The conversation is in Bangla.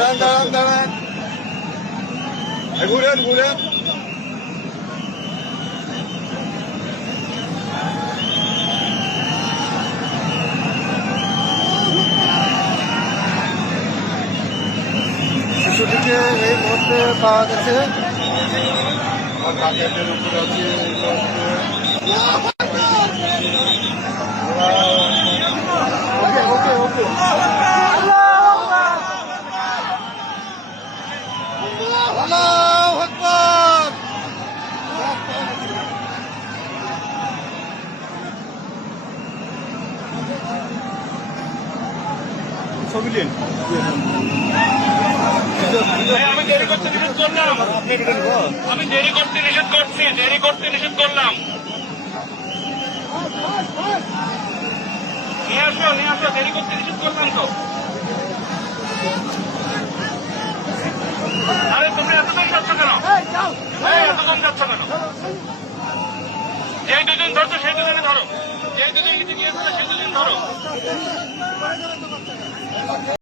দাঁড়ান দাঁড়ান, ঘুরেন ঘুরেন। শিশুটিকে এই মুহূর্তে পাওয়া গেছে, বাকেটের উপর আছে। ওকে ওকে ওকে আল্লাহু আকবার। ছবি নিন। আমি দেরি করতে নিষেধ করলাম। আমি দেরি করতে নিষেধ করছি, দেরি করতে নিষেধ করলাম। নিয়ে আসো, দেরি করতে নিষেধ করলাম তো। আরে তুমি এতক্ষণ যাচ্ছ কেন? এতক্ষণ যাচ্ছ কেন? যেই দুজন ধরছো সেই দুজনে ধরো, যেই দুজন নিচে গিয়েছে সেই দুজন ধরো।